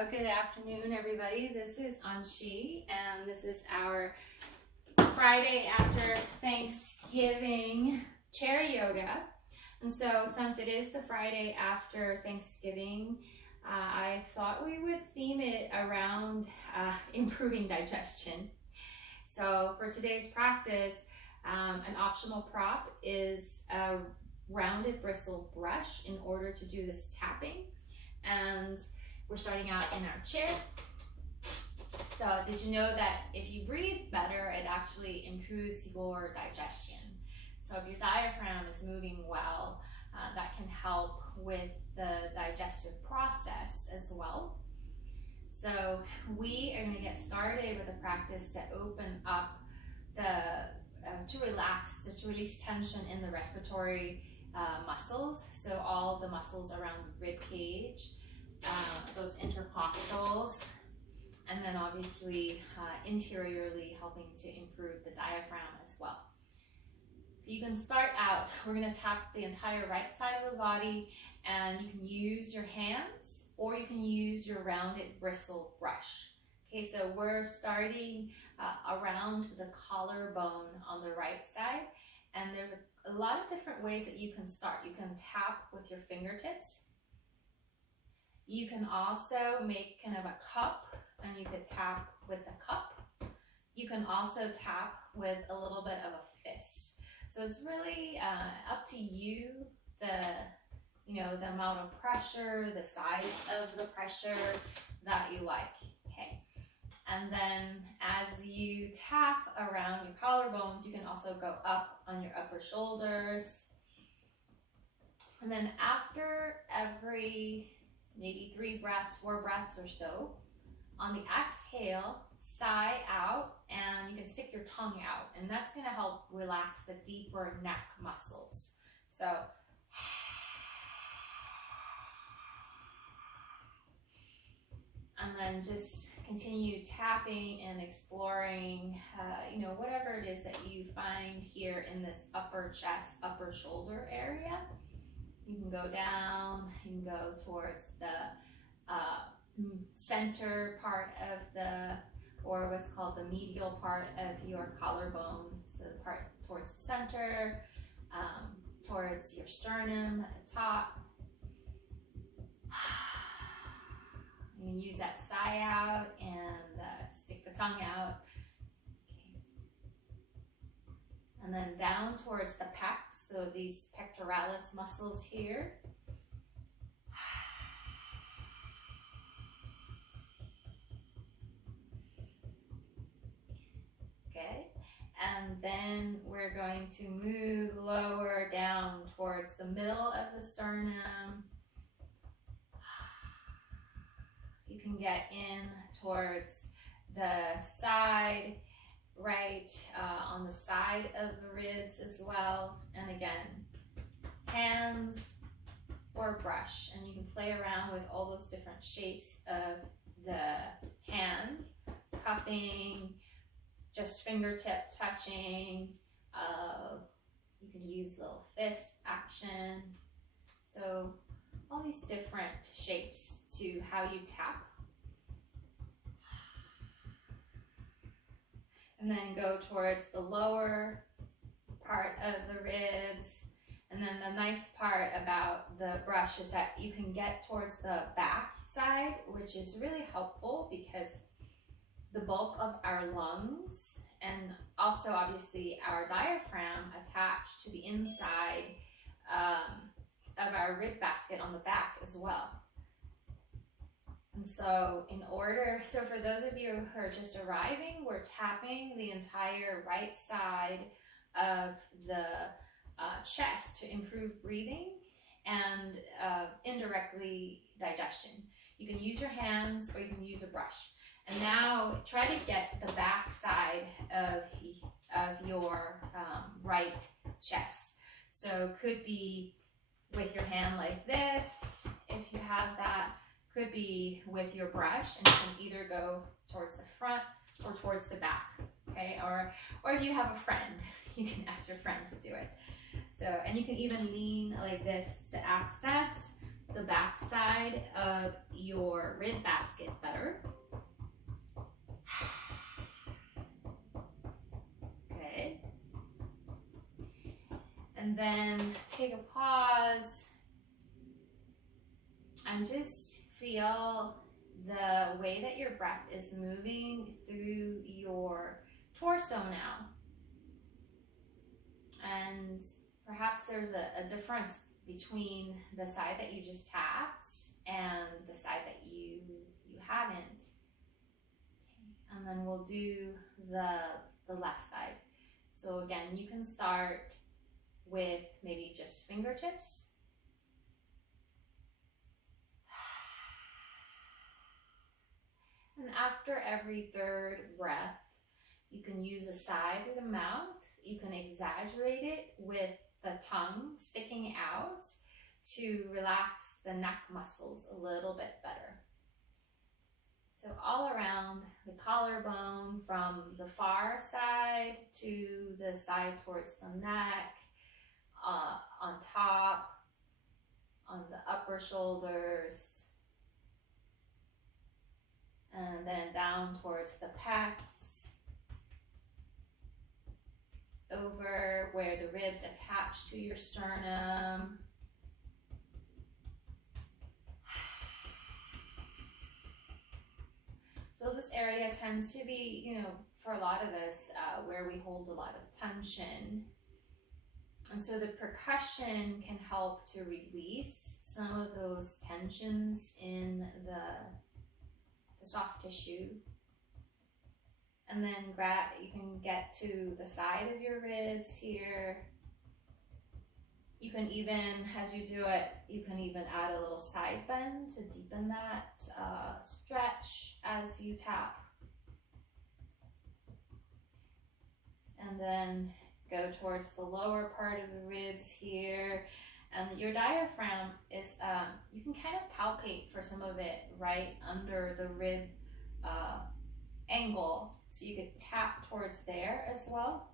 Oh, good afternoon, everybody. This is Anshi, and this is our Friday after Thanksgiving chair yoga. And so, since it is the Friday after Thanksgiving, I thought we would theme it around improving digestion. So, for today's practice, an optional prop is a rounded bristle brush in order to do this tapping. And we're starting out in our chair. So did you know that if you breathe better, it actually improves your digestion? So if your diaphragm is moving well, that can help with the digestive process as well. So we are going to get started with a practice to open up to relax, to release tension in the respiratory muscles. So all the muscles around the rib cage, those intercostals, and then obviously interiorly helping to improve the diaphragm as well. So you can start out, we're going to tap the entire right side of the body, and you can use your hands or you can use your rounded bristle brush. Okay, so we're starting around the collarbone on the right side, and there's a lot of different ways that you can start. You can tap with your fingertips. You can also make kind of a cup, and you could tap with the cup. You can also tap with a little bit of a fist. So it's really up to you, the amount of pressure, the size of the pressure that you like. Okay. And then as you tap around your collarbones, you can also go up on your upper shoulders. And then after every maybe 3 breaths, 4 breaths or so, on the exhale, sigh out, and you can stick your tongue out, and that's going to help relax the deeper neck muscles. So, and then just continue tapping and exploring, whatever it is that you find here in this upper chest, upper shoulder area. You can go down, you can go towards the center part of or what's called the medial part of your collarbone. So the part towards the center, towards your sternum at the top. You can use that sigh out and stick the tongue out. Okay. And then down towards the pecs, so these pectoralis muscles here. Okay, and then we're going to move lower down towards the middle of the sternum. You can get in towards the side, right on the side of the ribs as well. And again, hands or brush, and you can play around with all those different shapes of the hand, cupping, just fingertip touching. You can use little fist action. So all these different shapes to how you tap. And then go towards the lower part of the ribs. And then the nice part about the brush is that you can get towards the back side, which is really helpful because the bulk of our lungs and also obviously our diaphragm attached to the inside of our rib basket on the back as well. And so so for those of you who are just arriving, we're tapping the entire right side of the chest to improve breathing and indirectly digestion. You can use your hands or you can use a brush. And now try to get the back side of your right chest. So could be with your hand like this, if you have that. Could be with your brush, and you can either go towards the front or towards the back, okay? Or if you have a friend, you can ask your friend to do it. So, and you can even lean like this to access the back side of your rib basket better. Good. And then take a pause and just feel the way that your breath is moving through your torso now. And perhaps there's a difference between the side that you just tapped and the side that you haven't. Okay. And then we'll do the left side. So again, you can start with maybe just fingertips. And after every third breath, you can use the side through the mouth. You can exaggerate it with the tongue sticking out to relax the neck muscles a little bit better. So all around the collarbone, from the far side to the side towards the neck, on top, on the upper shoulders, and then down towards the pecs, over where the ribs attach to your sternum. So this area tends to be, you know, for a lot of us, where we hold a lot of tension. And so the percussion can help to release some of those tensions in the soft tissue. And then you can get to the side of your ribs here. You can even, as you do it, you can even add a little side bend to deepen that stretch as you tap. And then go towards the lower part of the ribs here. And your diaphragm is, you can kind of palpate for some of it right under the rib angle. So you could tap towards there as well.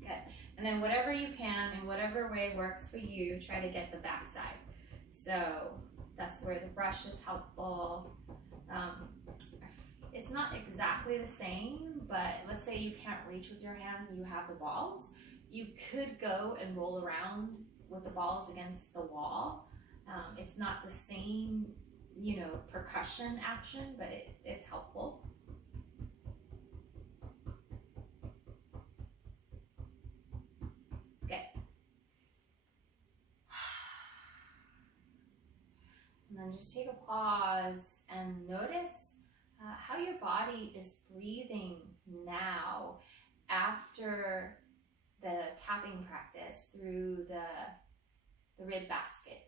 Good. And then whatever you can, in whatever way works for you, try to get the back side. So that's where the brush is helpful. It's not exactly the same, but let's say you can't reach with your hands and you have the balls. You could go and roll around with the balls against the wall. It's not the same, you know, percussion action, but it's helpful. Okay. And then just take a pause and notice how your body is breathing now after the tapping practice through the rib basket.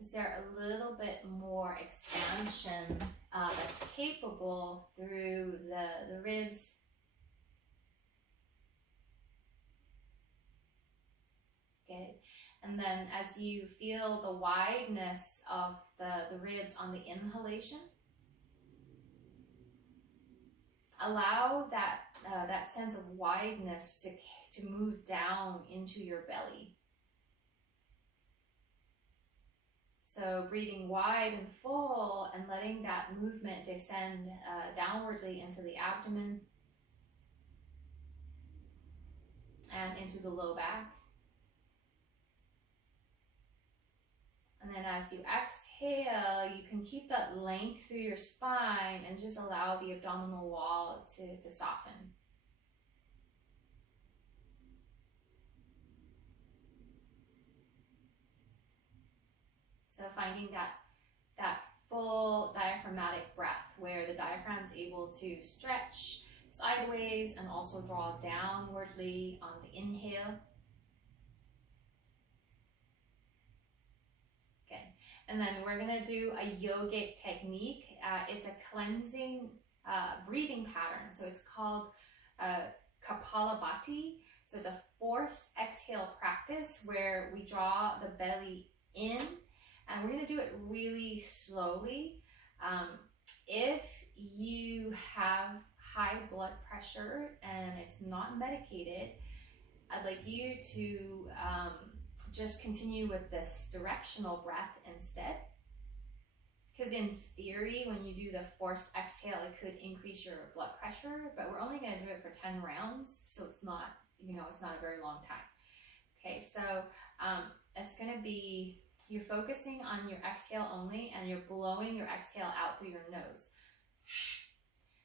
Is there a little bit more expansion that's capable through the ribs? Good. And then as you feel the wideness of the ribs on the inhalation, allow that that sense of wideness to move down into your belly. So breathing wide and full and letting that movement descend downwardly into the abdomen and into the low back. And then as you exhale, you can keep that length through your spine and just allow the abdominal wall to soften. So finding that full diaphragmatic breath where the diaphragm is able to stretch sideways and also draw downwardly on the inhale. And then we're gonna do a yogic technique. It's a cleansing breathing pattern. So it's called Kapalabhati. So it's a forced exhale practice where we draw the belly in, and we're gonna do it really slowly. If you have high blood pressure and it's not medicated, I'd like you to just continue with this directional breath instead. Because in theory, when you do the forced exhale, it could increase your blood pressure, but we're only going to do it for 10 rounds, so it's not, it's not a very long time. Okay, so it's going to be, you're focusing on your exhale only, and you're blowing your exhale out through your nose.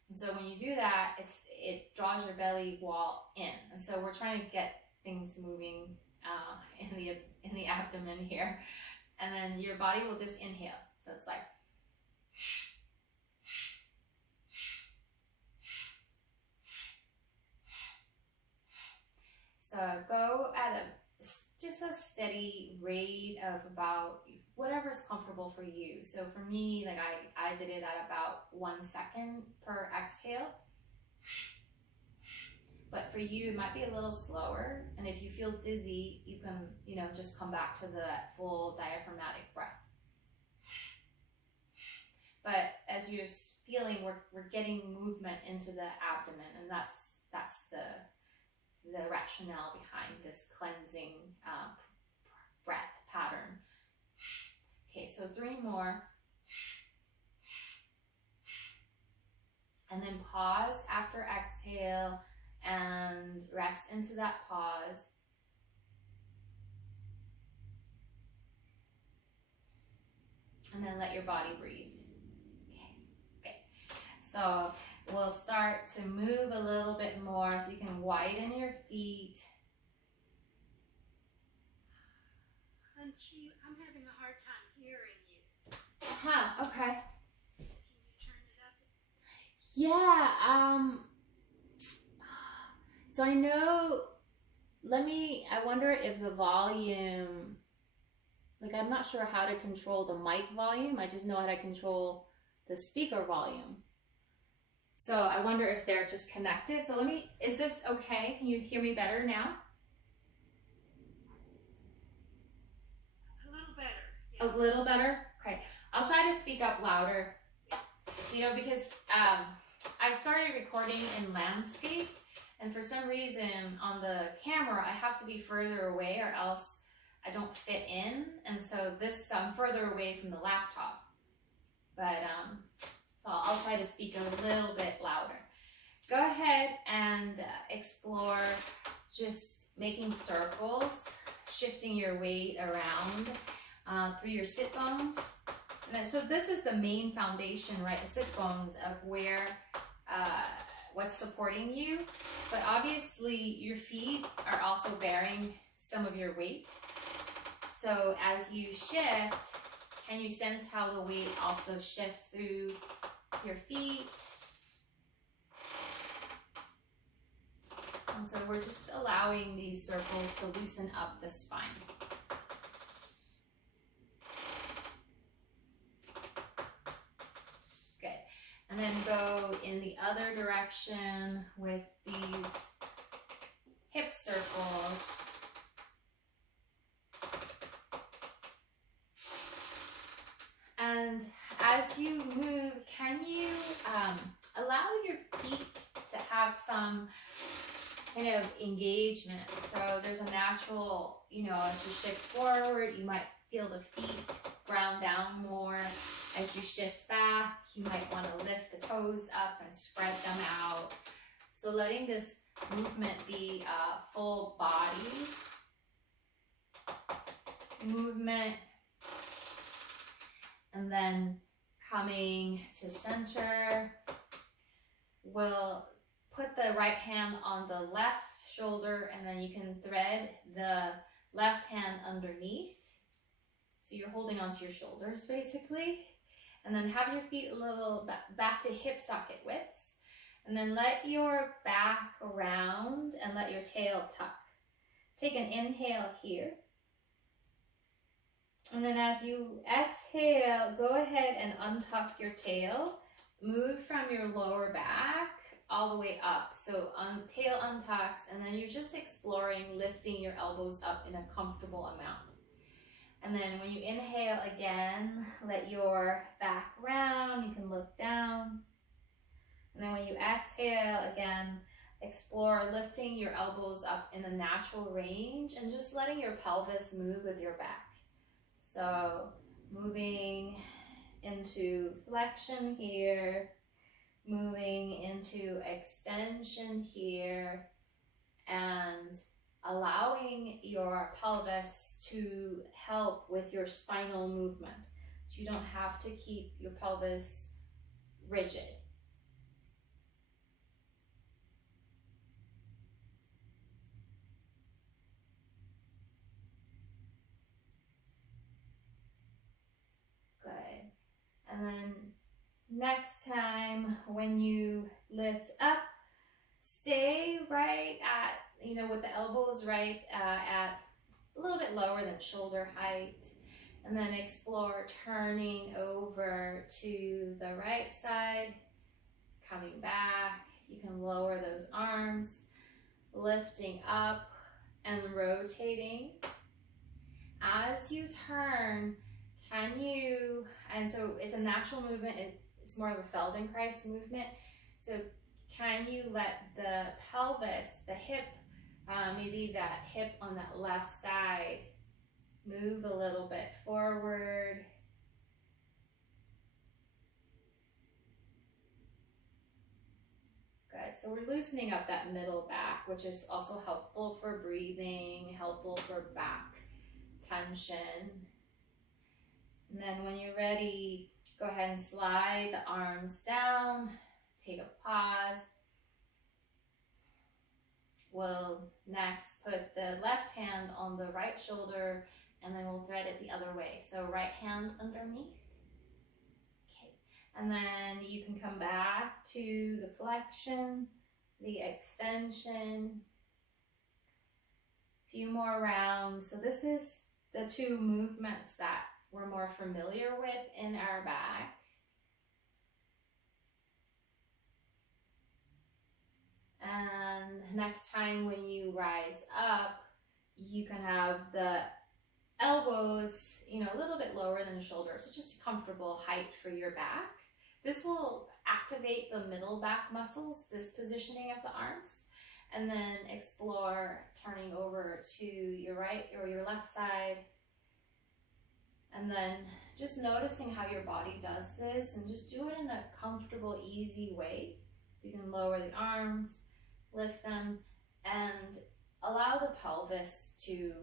And so when you do that, it draws your belly wall in, and so we're trying to get things moving in the abdomen here, and then your body will just inhale. So it's like, so go at just a steady rate of about whatever's comfortable for you. So for me, like I did it at about 1 second per exhale. But for you, it might be a little slower. And if you feel dizzy, you can, just come back to the full diaphragmatic breath. But as you're feeling, we're getting movement into the abdomen, and that's the rationale behind this cleansing breath pattern. Okay, so 3 more. And then pause after exhale and rest into that pause. And then let your body breathe. Okay. So we'll start to move a little bit more, so you can widen your feet. Anshi, I'm having a hard time hearing you. Okay. Can you turn it up? Yeah, so I know, I wonder if the volume, like I'm not sure how to control the mic volume, I just know how to control the speaker volume. So I wonder if they're just connected. So is this okay? Can you hear me better now? A little better. Yeah. A little better? Okay. I'll try to speak up louder. Because I started recording in landscape, and for some reason on the camera, I have to be further away or else I don't fit in. And so I'm further away from the laptop. But I'll try to speak a little bit louder. Go ahead and explore just making circles, shifting your weight around through your sit bones. And then, so this is the main foundation, right? The sit bones of where, what's supporting you. But obviously your feet are also bearing some of your weight. So as you shift, can you sense how the weight also shifts through your feet? And so we're just allowing these circles to loosen up the spine. Good. And then go in the other direction with these hip circles. And as you move, can you allow your feet to have some kind of engagement? So there's a natural, as you shift forward, you might feel the feet ground down more. As you shift back, you might want to lift the toes up and spread them out. So letting this movement be a full body movement. And then coming to center, we'll put the right hand on the left shoulder, and then you can thread the left hand underneath. So you're holding onto your shoulders basically. And then have your feet a little back to hip socket widths. And then let your back round and let your tail tuck. Take an inhale here. And then as you exhale, go ahead and untuck your tail. Move from your lower back all the way up. So tail untucks, and then you're just exploring lifting your elbows up in a comfortable amount. And then when you inhale again, let your back round. You can look down. And then when you exhale, again, explore lifting your elbows up in the natural range and just letting your pelvis move with your back. So moving into flexion here, moving into extension here, and allowing your pelvis to help with your spinal movement. So you don't have to keep your pelvis rigid. Good. And then next time when you lift up, stay right at, with the elbows right at a little bit lower than shoulder height. And then explore turning over to the right side, coming back. You can lower those arms, lifting up and rotating. As you turn, and so it's a natural movement, it's more of a Feldenkrais movement. So can you let the pelvis, the hip, maybe that hip on that left side, move a little bit forward. Good. So we're loosening up that middle back, which is also helpful for breathing, helpful for back tension. And then when you're ready, go ahead and slide the arms down. Take a pause. We'll next put the left hand on the right shoulder, and then we'll thread it the other way. So right hand underneath. Okay. And then you can come back to the flexion, the extension. A few more rounds. So this is the two movements that we're more familiar with in our back. And next time when you rise up, you can have the elbows, a little bit lower than the shoulders, so just a comfortable height for your back. This will activate the middle back muscles, this positioning of the arms. And then explore turning over to your right or your left side. And then just noticing how your body does this, and just do it in a comfortable, easy way. You can lower the arms, lift them, and allow the pelvis to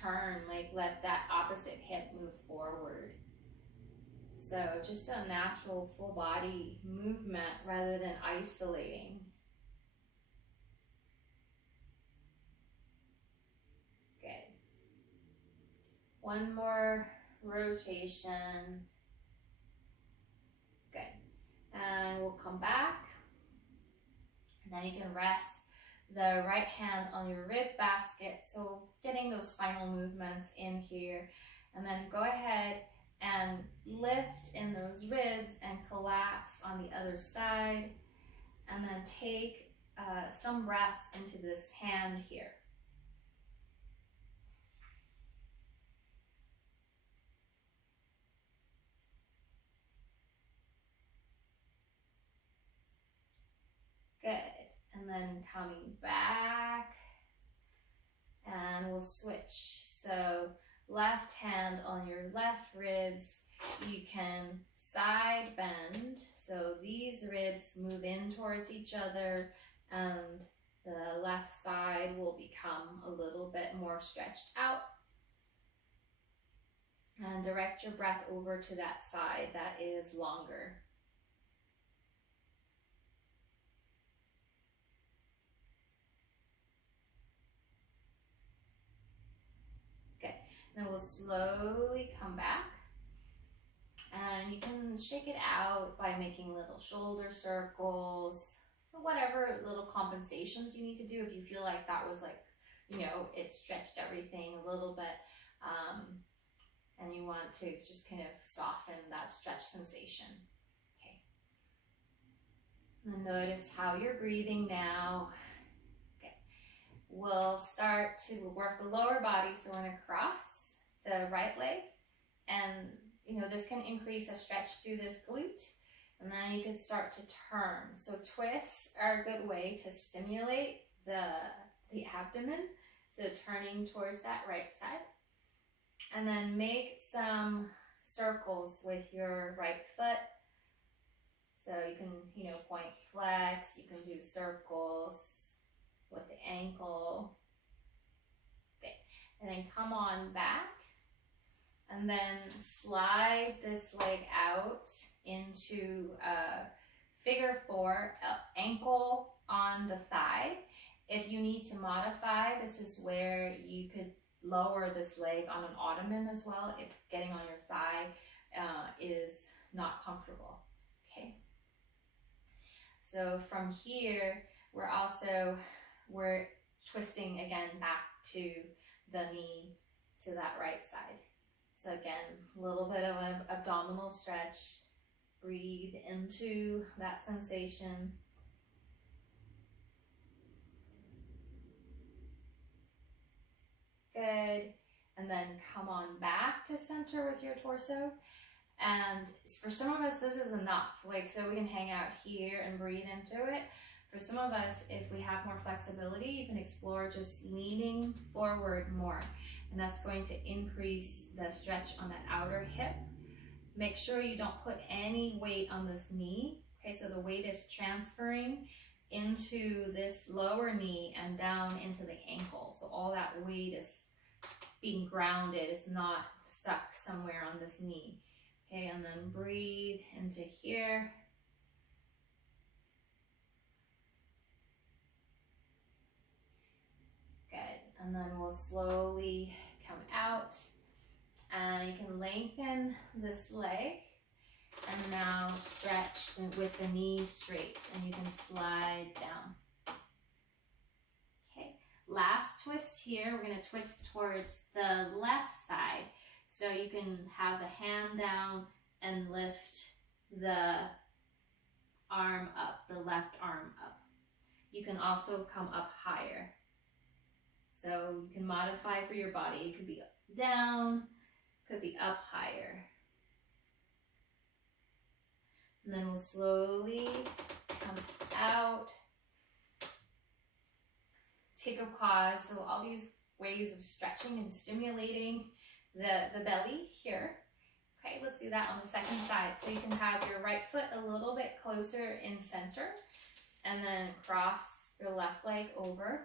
turn, like let that opposite hip move forward. So just a natural full body movement rather than isolating. Good. One more rotation. Good. And we'll come back. And then you can rest the right hand on your rib basket. So getting those spinal movements in here. And then go ahead and lift in those ribs and collapse on the other side. And then take some breaths into this hand here. Good. And then coming back, and we'll switch. So left hand on your left ribs, you can side bend. So these ribs move in towards each other, and the left side will become a little bit more stretched out. And direct your breath over to that side that is longer. Then we'll slowly come back, and you can shake it out by making little shoulder circles. So whatever little compensations you need to do, if you feel like that was like, it stretched everything a little bit, and you want to just kind of soften that stretch sensation. Okay. And notice how you're breathing now. Okay. We'll start to work the lower body, so we're going to cross the right leg, and this can increase a stretch through this glute. And then you can start to turn. So twists are a good way to stimulate the abdomen. So turning towards that right side. And then make some circles with your right foot. So you can, point flex, you can do circles with the ankle. Okay, and then come on back. And then slide this leg out into a figure 4, ankle on the thigh. If you need to modify, this is where you could lower this leg on an ottoman as well if getting on your thigh is not comfortable. Okay. So from here, we're twisting again back to the knee to that right side. So again, a little bit of an abdominal stretch. Breathe into that sensation. Good. And then come on back to center with your torso. And for some of us, this is enough. Like, so we can hang out here and breathe into it. For some of us, if we have more flexibility, you can explore just leaning forward more. And that's going to increase the stretch on the outer hip. Make sure you don't put any weight on this knee. Okay, so the weight is transferring into this lower knee and down into the ankle. So all that weight is being grounded. It's not stuck somewhere on this knee. Okay, and then breathe into here. Good, and then we'll slowly come out. And you can lengthen this leg. And now stretch with the knee straight, and you can slide down. Okay, last twist here. We're going to twist towards the left side. So you can have the hand down and lift the arm up, the left arm up. You can also come up higher. So you can modify for your body. It could be down, could be up higher. And then we'll slowly come out. Take a pause. So all these ways of stretching and stimulating the belly here. Okay, let's do that on the second side. So you can have your right foot a little bit closer in center and then cross your left leg over.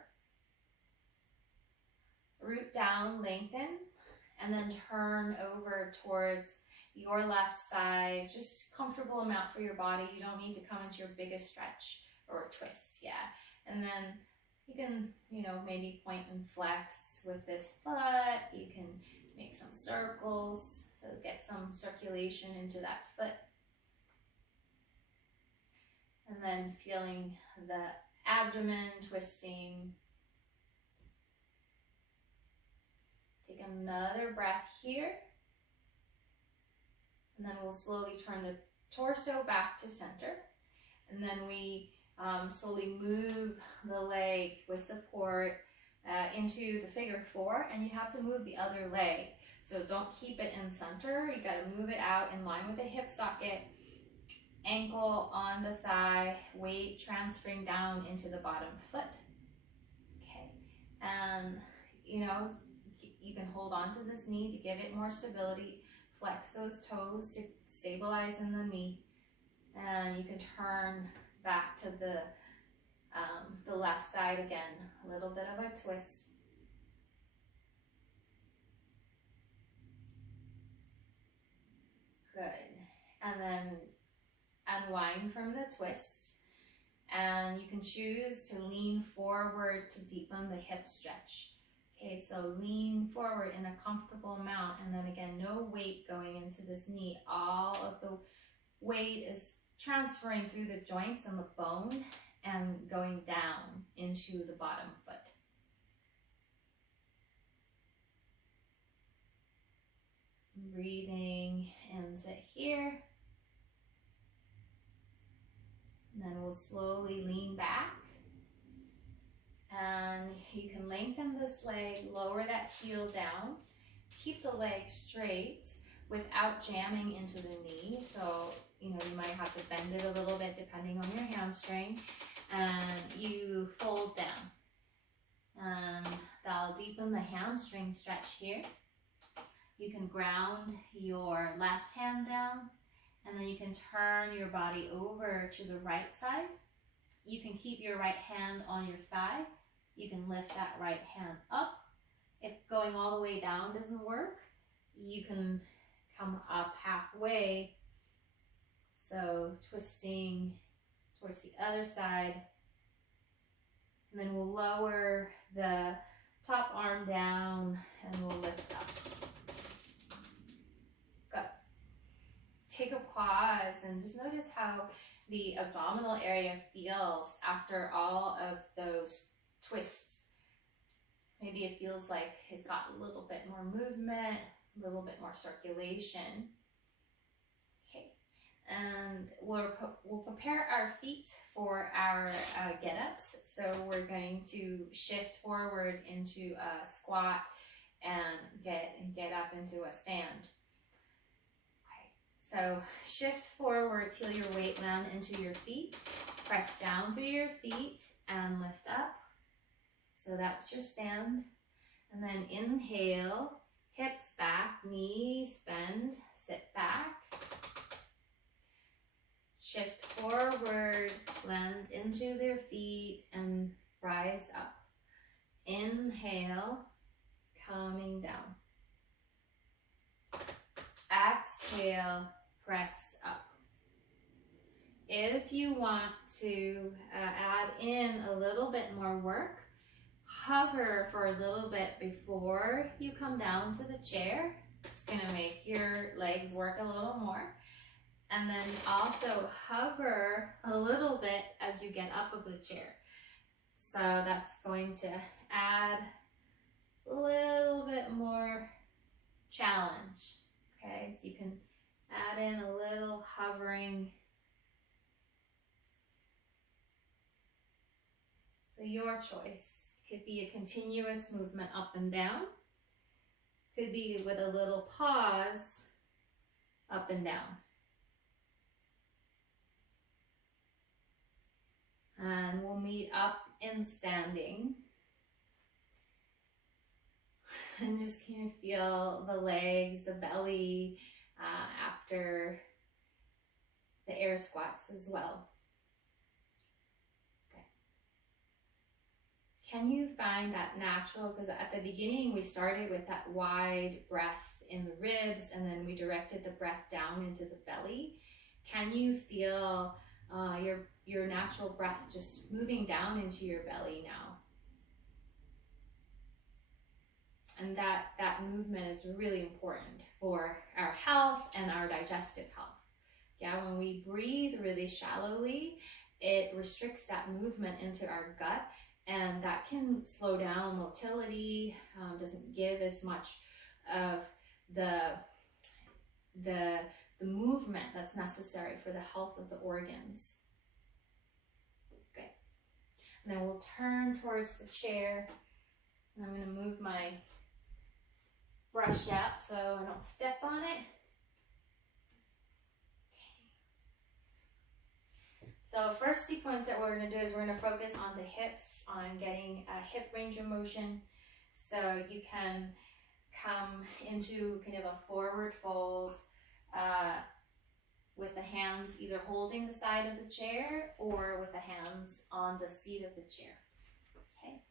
Root down, lengthen, and then turn over towards your left side. Just comfortable amount for your body. You don't need to come into your biggest stretch or twist, yeah. And then you can, maybe point and flex with this foot. You can make some circles, so get some circulation into that foot. And then feeling the abdomen twisting. Take another breath here. And then we'll slowly turn the torso back to center. And then we slowly move the leg with support into the figure 4, and you have to move the other leg. So don't keep it in center. You got to move it out in line with the hip socket, ankle on the thigh, weight transferring down into the bottom foot. Okay, and you can hold on to this knee to give it more stability. Flex those toes to stabilize in the knee, and you can turn back to the left side again. A little bit of a twist. Good. And then unwind from the twist, and you can choose to lean forward to deepen the hip stretch. Okay, so lean forward in a comfortable amount, and then again, no weight going into this knee. All of the weight is transferring through the joints and the bone and going down into the bottom foot. Breathing into here. And then we'll slowly lean back. And you can lengthen this leg, lower that heel down, keep the leg straight without jamming into the knee. So you might have to bend it a little bit depending on your hamstring. And you fold down. And that'll deepen the hamstring stretch here. You can ground your left hand down, and then you can turn your body over to the right side. You can keep your right hand on your thigh. You can lift that right hand up. If going all the way down doesn't work, you can come up halfway. So twisting towards the other side. And then we'll lower the top arm down and we'll lift up. Good. Take a pause and just notice how the abdominal area feels after all of those twists. Maybe it feels like it's got a little bit more movement, a little bit more circulation. Okay, and we'll prepare our feet for our get-ups. So we're going to shift forward into a squat and get up into a stand. So shift forward, feel your weight land into your feet, press down through your feet and lift up. So that's your stand. And then inhale, hips back, knees bend, sit back. Shift forward, land into their feet and rise up. Inhale, coming down. Exhale, press up. If you want to add in a little bit more work, hover for a little bit before you come down to the chair. It's gonna make your legs work a little more. And then also hover a little bit as you get up of the chair. So that's going to add a little bit more challenge. Okay, so you can add in a little hovering. So your choice. Could be a continuous movement up and down. Could be with a little pause, up and down. And we'll meet up in standing. And just kind of feel the legs, the belly after the air squats as well. Okay. Can you find that natural? Because at the beginning we started with that wide breath in the ribs and then we directed the breath down into the belly. Can you feel your natural breath just moving down into your belly now? And that movement is really important for our health and our digestive health. Yeah, when we breathe really shallowly, it restricts that movement into our gut, and that can slow down motility, doesn't give as much of the movement that's necessary for the health of the organs. Okay, and then we'll turn towards the chair, and I'm going to move my brush out so I don't step on it. Okay. So first sequence that we're going to do is we're going to focus on the hips, on getting a hip range of motion. So you can come into kind of a forward fold with the hands either holding the side of the chair or with the hands on the seat of the chair. Okay.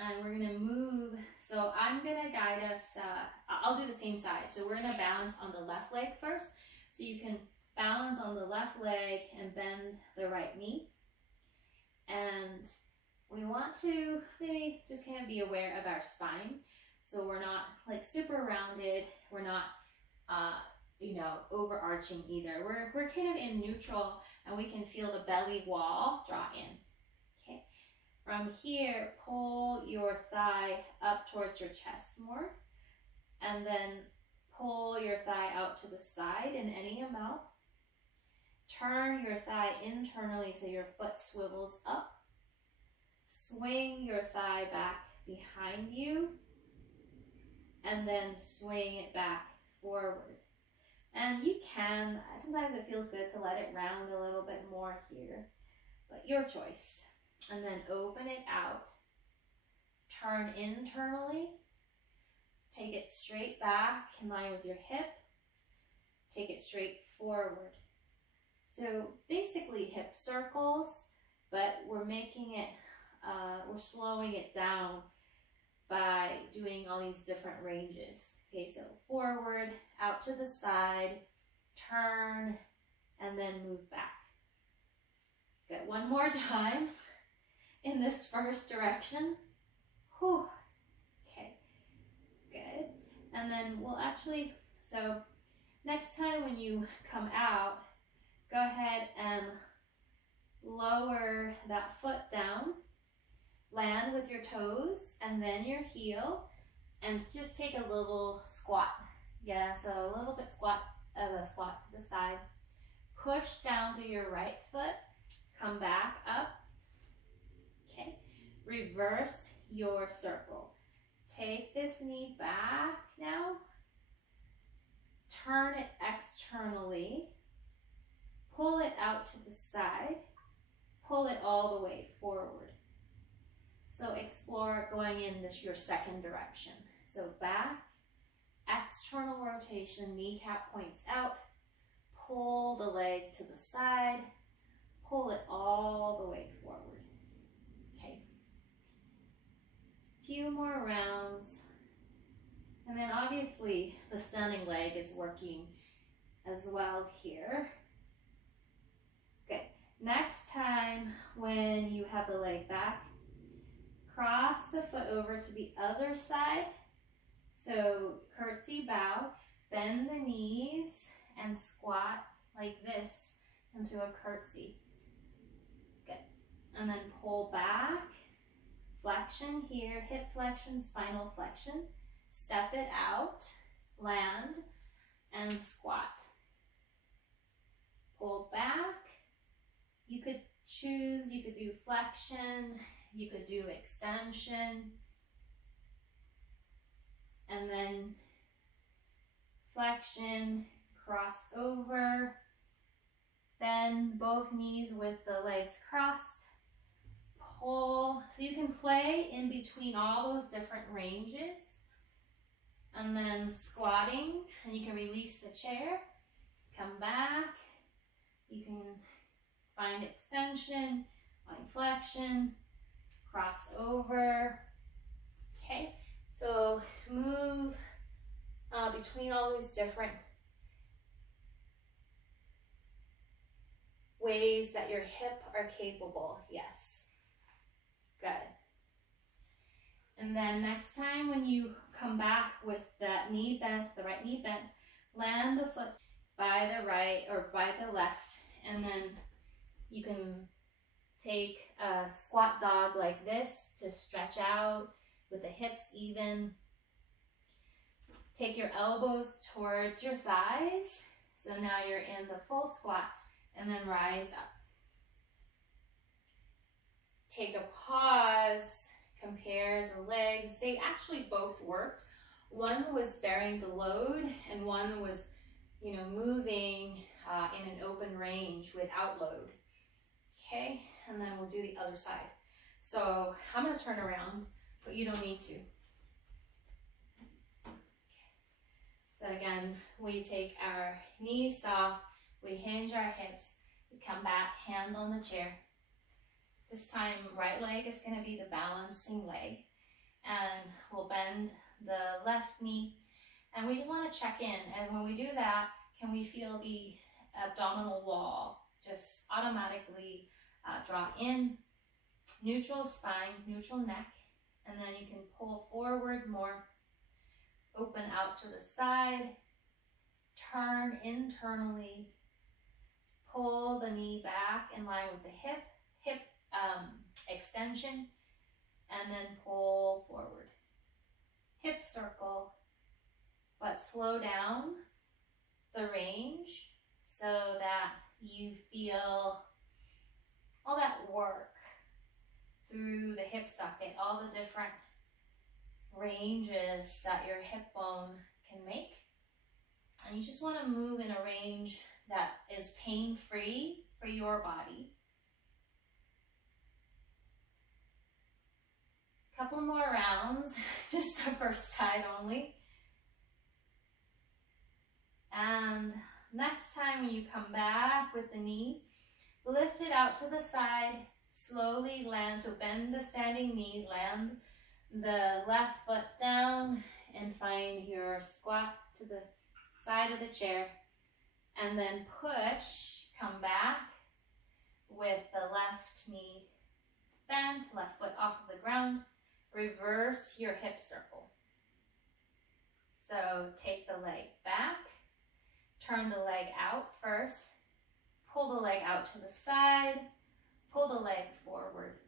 And we're gonna move, so I'm gonna guide us, I'll do the same side. So we're gonna balance on the left leg first. So you can balance on the left leg and bend the right knee. And we want to maybe just kind of be aware of our spine. So we're not like super rounded, we're not, overarching either. We're kind of in neutral and we can feel the belly wall draw in. Okay. From here, pull your thigh up towards your chest more, and then pull your thigh out to the side in any amount. Turn your thigh internally so your foot swivels up. Swing your thigh back behind you, and then swing it back forward. And you can, sometimes it feels good to let it round a little bit more here, but your choice. And then open it out, turn internally, take it straight back in line with your hip, take it straight forward. So basically hip circles, but we're making it, we're slowing it down by doing all these different ranges. Okay, so forward, out to the side, turn, and then move back. Good, one more time in this first direction. Whew. Okay, good. And then we'll actually, so next time when you come out, go ahead and lower that foot down, land with your toes and then your heel, and just take a little squat. Yeah, so a little bit squat of a squat to the side. Push down through your right foot, come back up. Okay, reverse your circle. Take this knee back now, turn it externally, pull it out to the side, pull it all the way forward. So explore going in your second direction. So back, external rotation, kneecap points out, pull the leg to the side, pull it all the way forward. Okay. Few more rounds. And then obviously the standing leg is working as well here. Good. Next time when you have the leg back, cross the foot over to the other side. So curtsy bow, bend the knees and squat like this into a curtsy. Good. And then pull back, flexion here, hip flexion, spinal flexion. Step it out, land, and squat. Pull back. You could choose, you could do flexion, you could do extension, and then flexion, cross over, bend both knees with the legs crossed, pull. So you can play in between all those different ranges, and then squatting, and you can release the chair, come back, you can find extension, find flexion, cross over. Okay, so move between all those different ways that your hip are capable. Yes, good. And then next time when you come back with that knee bent, the right knee bent, land the foot by the right or by the left, and then you can take a squat dog like this to stretch out with the hips even. Take your elbows towards your thighs. So now you're in the full squat, and then rise up. Take a pause, compare the legs. They actually both worked. One was bearing the load and one was, moving in an open range without load. Okay, and then we'll do the other side. So I'm gonna turn around, but you don't need to. So again, we take our knees soft, we hinge our hips, we come back, hands on the chair. This time, right leg is gonna be the balancing leg, and we'll bend the left knee, and we just wanna check in, and when we do that, can we feel the abdominal wall just automatically draw in, neutral spine, neutral neck, and then you can pull forward more, open out to the side, turn internally, pull the knee back in line with the hip extension, and then pull forward. Hip circle, but slow down the range so that you feel all that work through the hip socket, all the different ranges that your hip bone can make. And you just want to move in a range that is pain-free for your body. Couple more rounds, just the first side only. And next time when you come back with the knee, lift it out to the side, slowly land, so bend the standing knee, land the left foot down and find your squat to the side of the chair, and then push, come back with the left knee bent, left foot off of the ground, reverse your hip circle. So take the leg back, turn the leg out first, pull the leg out to the side, pull the leg forward.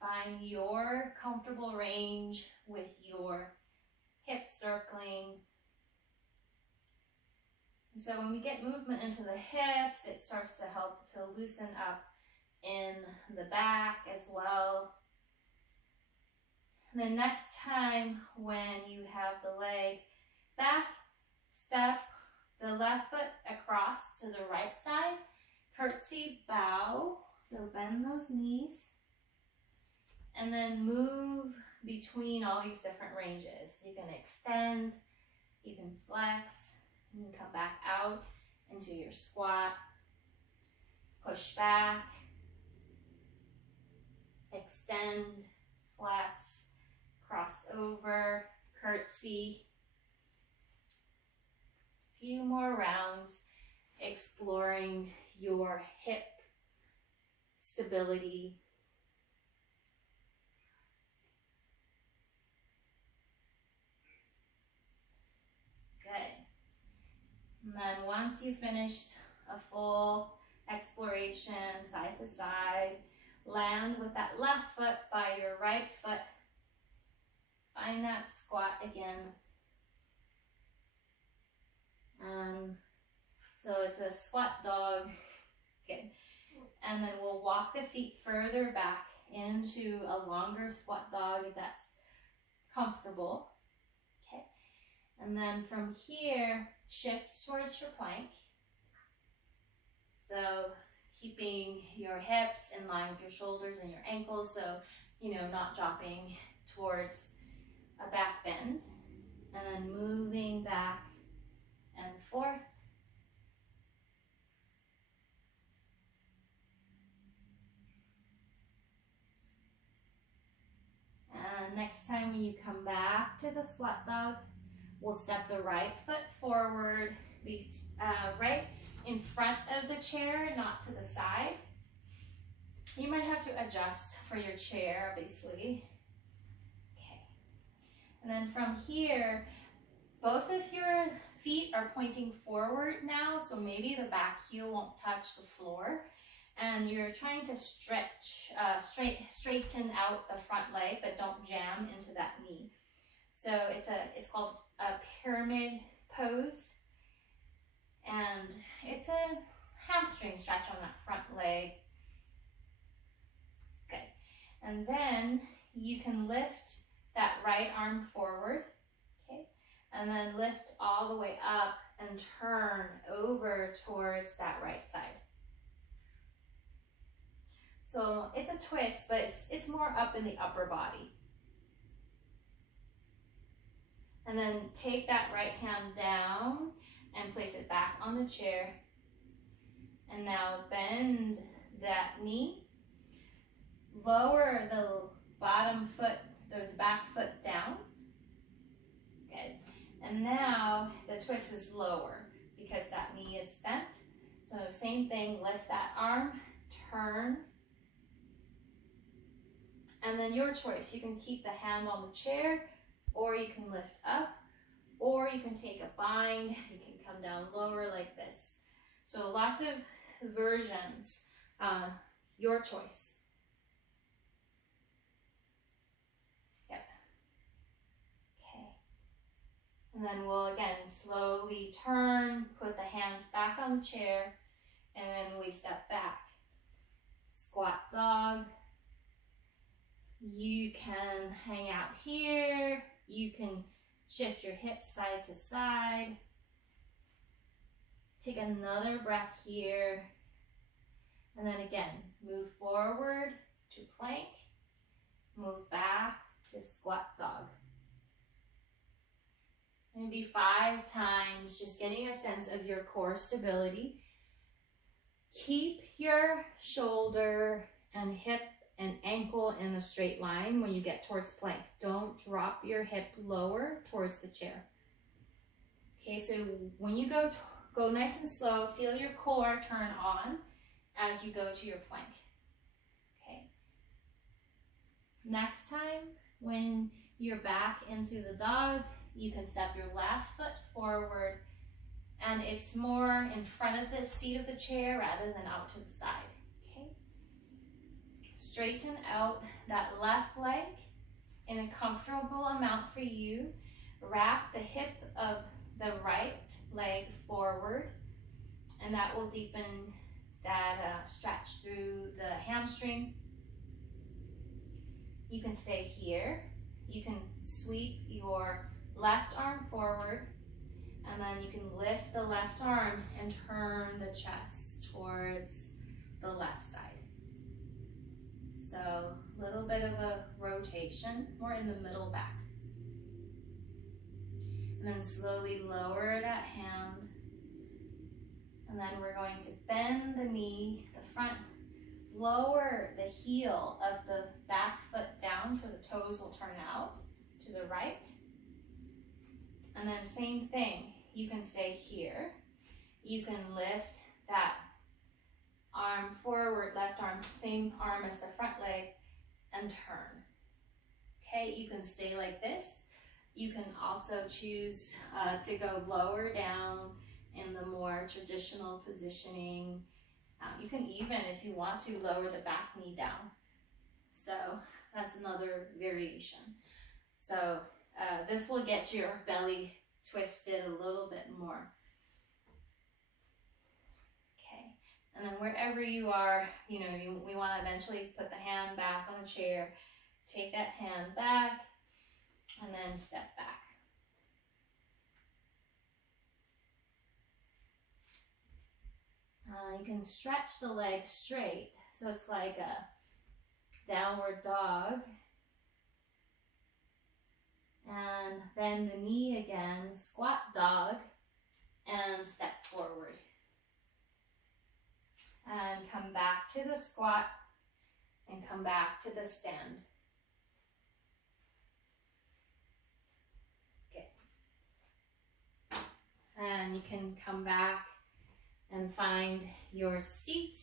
Find your comfortable range with your hip circling. And so when we get movement into the hips, it starts to help to loosen up in the back as well. And then next time when you have the leg back, step the left foot across to the right side, curtsy, bow, so bend those knees, and then move between all these different ranges. You can extend, you can flex, you can come back out into your squat, push back, extend, flex, cross over, curtsy. Few more rounds exploring your hip stability. Good. And then once you've finished a full exploration side to side, land with that left foot by your right foot. Find that squat again. So it's a squat dog. Good. And then we'll walk the feet further back into a longer squat dog if that's comfortable. Okay. And then from here, shift towards your plank. So keeping your hips in line with your shoulders and your ankles, so, not dropping towards a back bend. And then moving back and forth. And next time when you come back to the squat dog, we'll step the right foot forward, right in front of the chair, not to the side. You might have to adjust for your chair, obviously. Okay. And then from here, both of your feet are pointing forward now, so maybe the back heel won't touch the floor. And you're trying to stretch, straighten out the front leg, but don't jam into that knee. So it's called a pyramid pose. And it's a hamstring stretch on that front leg. Good. And then you can lift that right arm forward. Okay. And then lift all the way up and turn over towards that right side. So it's a twist, but it's more up in the upper body. And then take that right hand down and place it back on the chair. And now bend that knee. Lower the bottom foot, or the back foot down. Good. And now the twist is lower because that knee is bent. So same thing, lift that arm, turn. And then your choice, you can keep the hand on the chair, or you can lift up, or you can take a bind, you can come down lower like this. So lots of versions, your choice. Yep. Okay. And then we'll again slowly turn, put the hands back on the chair, and then we step back. Squat dog. You can hang out here, You can shift your hips side to side. Take another breath here. And then again, move forward to plank. Move back to squat dog. Maybe 5 times, just getting a sense of your core stability. Keep your shoulder and hip and ankle in a straight line when you get towards plank. Don't drop your hip lower towards the chair. Okay, so when you go nice and slow, feel your core turn on as you go to your plank. Okay. Next time, when you're back into the dog, you can step your left foot forward, and it's more in front of the seat of the chair rather than out to the side. Okay. Straighten out that left leg in a comfortable amount for you. Wrap the hip of the right leg forward, and that will deepen that stretch through the hamstring. You can stay here. You can sweep your left arm forward, and then you can lift the left arm and turn the chest towards the left side. So a little bit of a rotation, more in the middle back. And then slowly lower that hand. And then we're going to bend the knee, the front, lower the heel of the back foot down so the toes will turn out to the right. And then same thing, you can stay here. You can lift that arm forward, left arm, same arm as the front leg, and turn. Okay, you can stay like this. You can also choose to go lower down in the more traditional positioning. You can even, if you want to, lower the back knee down. So that's another variation. So this will get your belly twisted a little bit more. Okay, and then wherever you are, we want to eventually put the hand back on the chair. Take that hand back and then step back. You can stretch the leg straight, so it's like a downward dog. And bend the knee again, squat dog, and step forward. And come back to the squat, and come back to the stand. Okay. And you can come back and find your seat.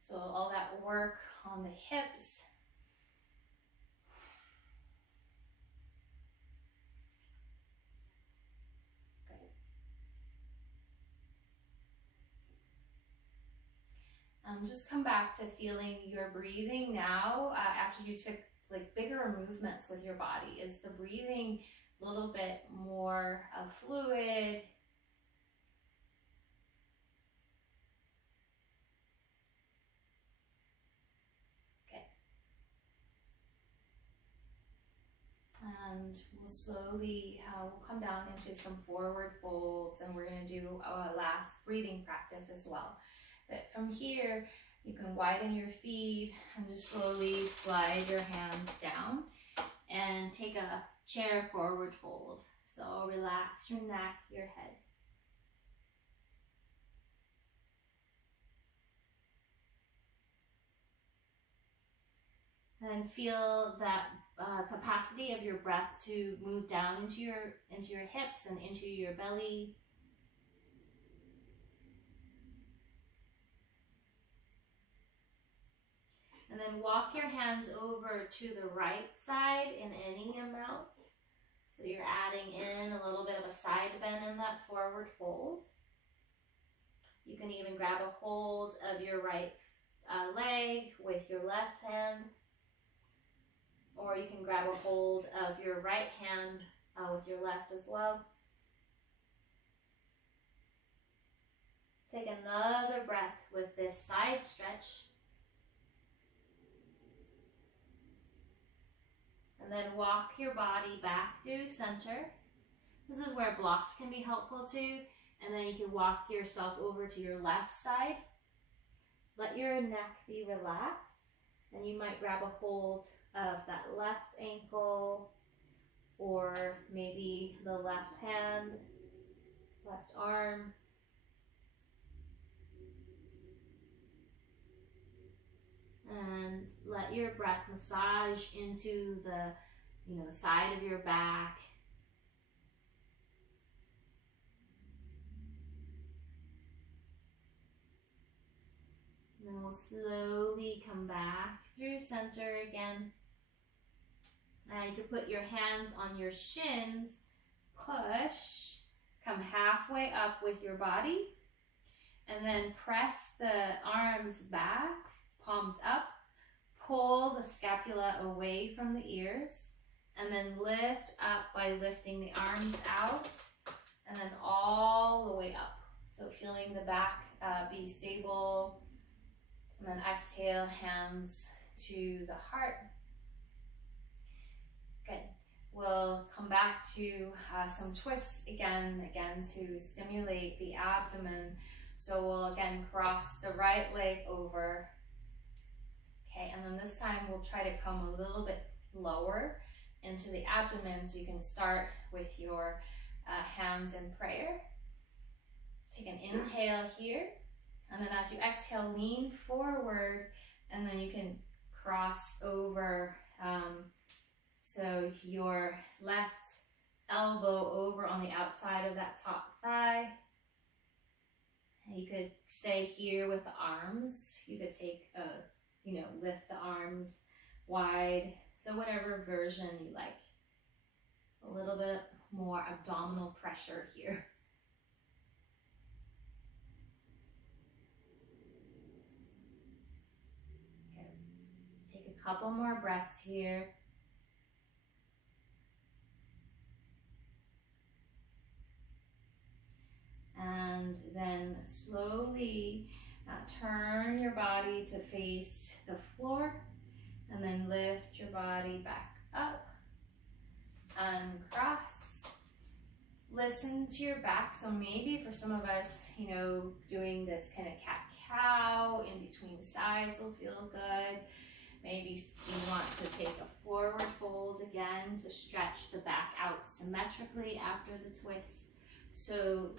So all that work on the hips. Good. Just come back to feeling your breathing now after you took like bigger movements with your body. Is the breathing a little bit more fluid? And we'll slowly, we'll come down into some forward folds, and we're going to do a last breathing practice as well. But from here, you can widen your feet and just slowly slide your hands down and take a chair forward fold. So relax your neck, your head. And feel that capacity of your breath to move down into your hips and into your belly. And then walk your hands over to the right side in any amount. So you're adding in a little bit of a side bend in that forward fold. You can even grab a hold of your right leg with your left hand. Or you can grab a hold of your right hand with your left as well. Take another breath with this side stretch. And then walk your body back through center. This is where blocks can be helpful too. And then you can walk yourself over to your left side. Let your neck be relaxed. And you might grab a hold of that left ankle or maybe the left hand, left arm. And let your breath massage into the, the side of your back. And then we'll slowly come back through center again. And you can put your hands on your shins, push, come halfway up with your body, and then press the arms back, palms up, pull the scapula away from the ears, and then lift up by lifting the arms out, and then all the way up. So feeling the back be stable, and then exhale, hands to the heart. Good. We'll come back to some twists again to stimulate the abdomen. So we'll again cross the right leg over. Okay, and then this time we'll try to come a little bit lower into the abdomen. So you can start with your hands in prayer. Take an inhale here. And then as you exhale, lean forward, and then you can cross over. So your left elbow over on the outside of that top thigh. And you could stay here with the arms. You could take lift the arms wide. So whatever version you like. A little bit more abdominal pressure here. Okay. Take a couple more breaths here. And then slowly turn your body to face the floor, and then lift your body back up, uncross. Listen to your back. So maybe for some of us, doing this kind of cat-cow in between sides will feel good. Maybe you want to take a forward fold again to stretch the back out symmetrically after the twist. So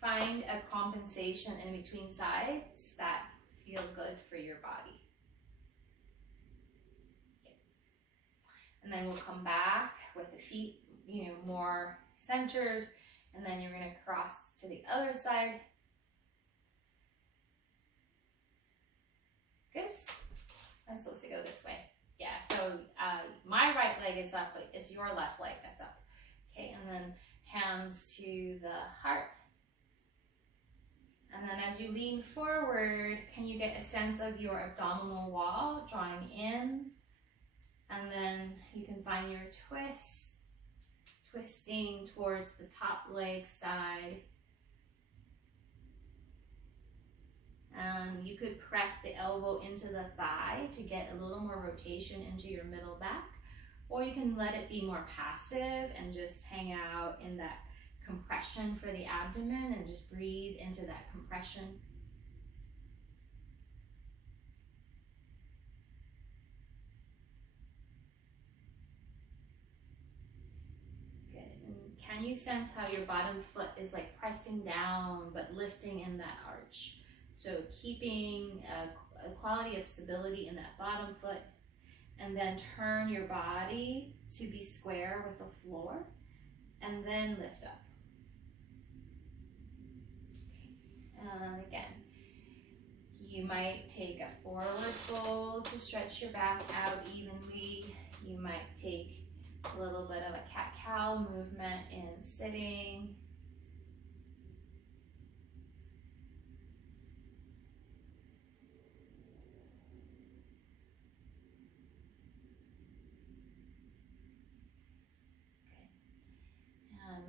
find a compensation in between sides that feel good for your body. Okay. And then we'll come back with the feet, more centered, and then you're going to cross to the other side. Good. I'm supposed to go this way. Yeah, so my right leg is up, but it's your left leg that's up. Okay, and then hands to the heart. And then as you lean forward, can you get a sense of your abdominal wall drawing in? And then you can find your twist, twisting towards the top leg side. And you could press the elbow into the thigh to get a little more rotation into your middle back. Or you can let it be more passive and just hang out in that compression for the abdomen and just breathe into that compression. Good. And can you sense how your bottom foot is like pressing down but lifting in that arch? So keeping a quality of stability in that bottom foot. And then turn your body to be square with the floor, and then lift up. And again, you might take a forward fold to stretch your back out evenly. You might take a little bit of a cat-cow movement in sitting.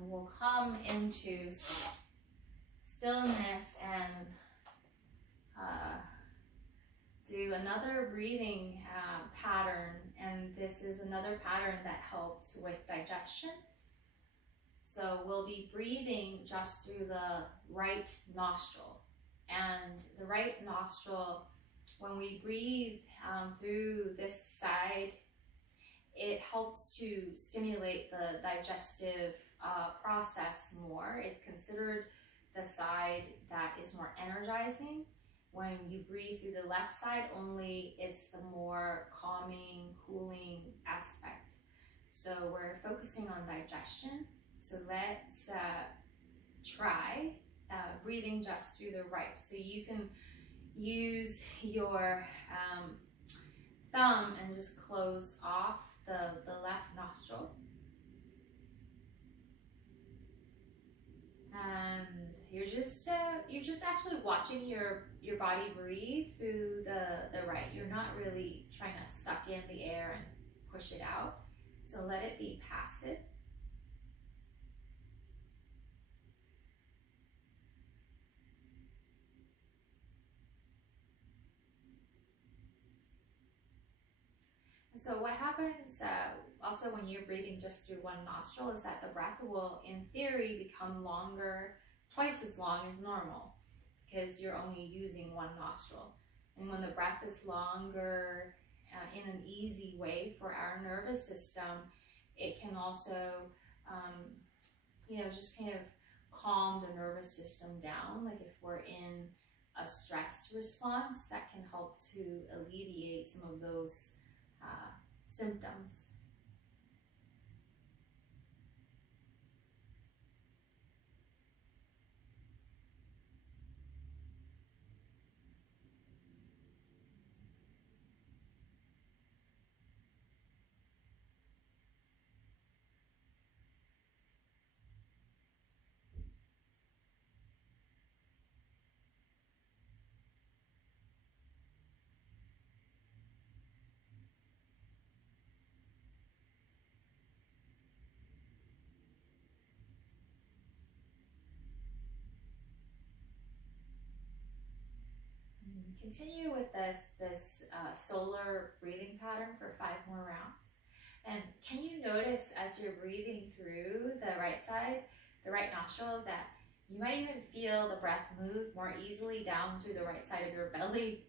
We'll come into stillness and do another breathing pattern, and this is another pattern that helps with digestion. So we'll be breathing just through the right nostril. And the right nostril, when we breathe through this side, it helps to stimulate the digestive process more. It's considered the side that is more energizing. When you breathe through the left side only, it's the more calming, cooling aspect. So we're focusing on digestion. So let's try breathing just through the right. So you can use your thumb and just close off the left nostril. And you're just actually watching your body breathe through the right. You're not really trying to suck in the air and push it out. So let it be passive. So what happens also when you're breathing just through one nostril is that the breath will, in theory, become longer, twice as long as normal, because you're only using one nostril. And when the breath is longer in an easy way for our nervous system, it can also, just kind of calm the nervous system down. Like if we're in a stress response, that can help to alleviate some of those symptoms. Continue with this solar breathing pattern for 5 more rounds. And can you notice as you're breathing through the right side, the right nostril, that you might even feel the breath move more easily down through the right side of your belly?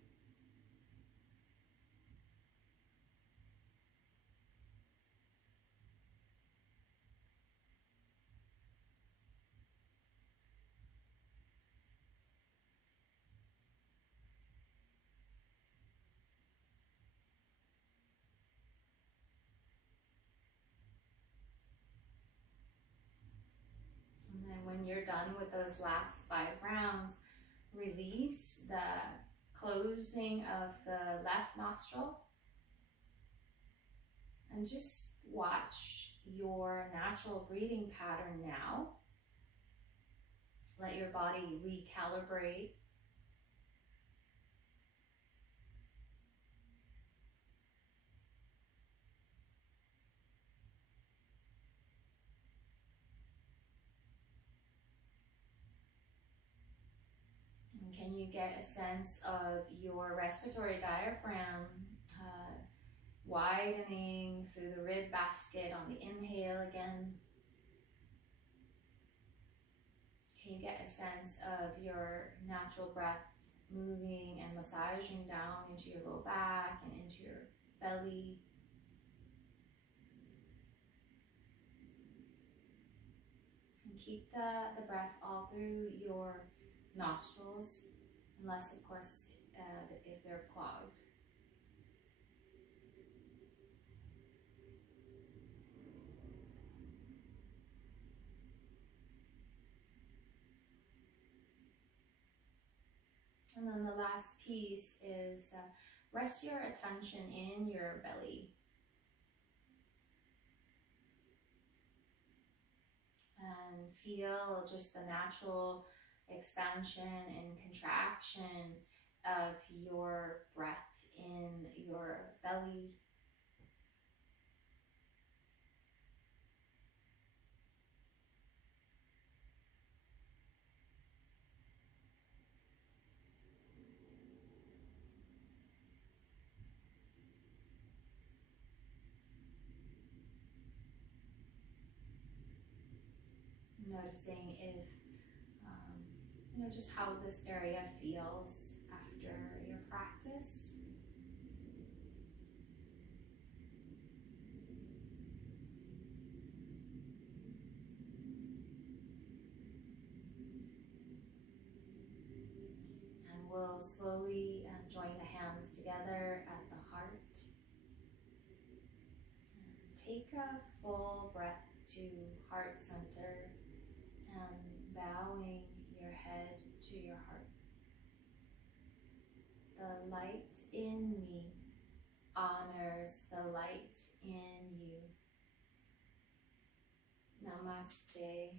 And then when you're done with those last 5 rounds, release the closing of the left nostril and just watch your natural breathing pattern now. Let your body recalibrate. And can you get a sense of your respiratory diaphragm widening through the rib basket on the inhale again? Can you get a sense of your natural breath moving and massaging down into your low back and into your belly? And keep the breath all through your nostrils, unless of course if they're clogged. And then the last piece is rest your attention in your belly. And feel just the natural expansion and contraction of your breath in your belly. noticing if, you know, just how this area feels after your practice. And we'll slowly join the hands together at the heart. And take a full breath to heart center and bowing your head to your heart. The light in me honors the light in you. Namaste.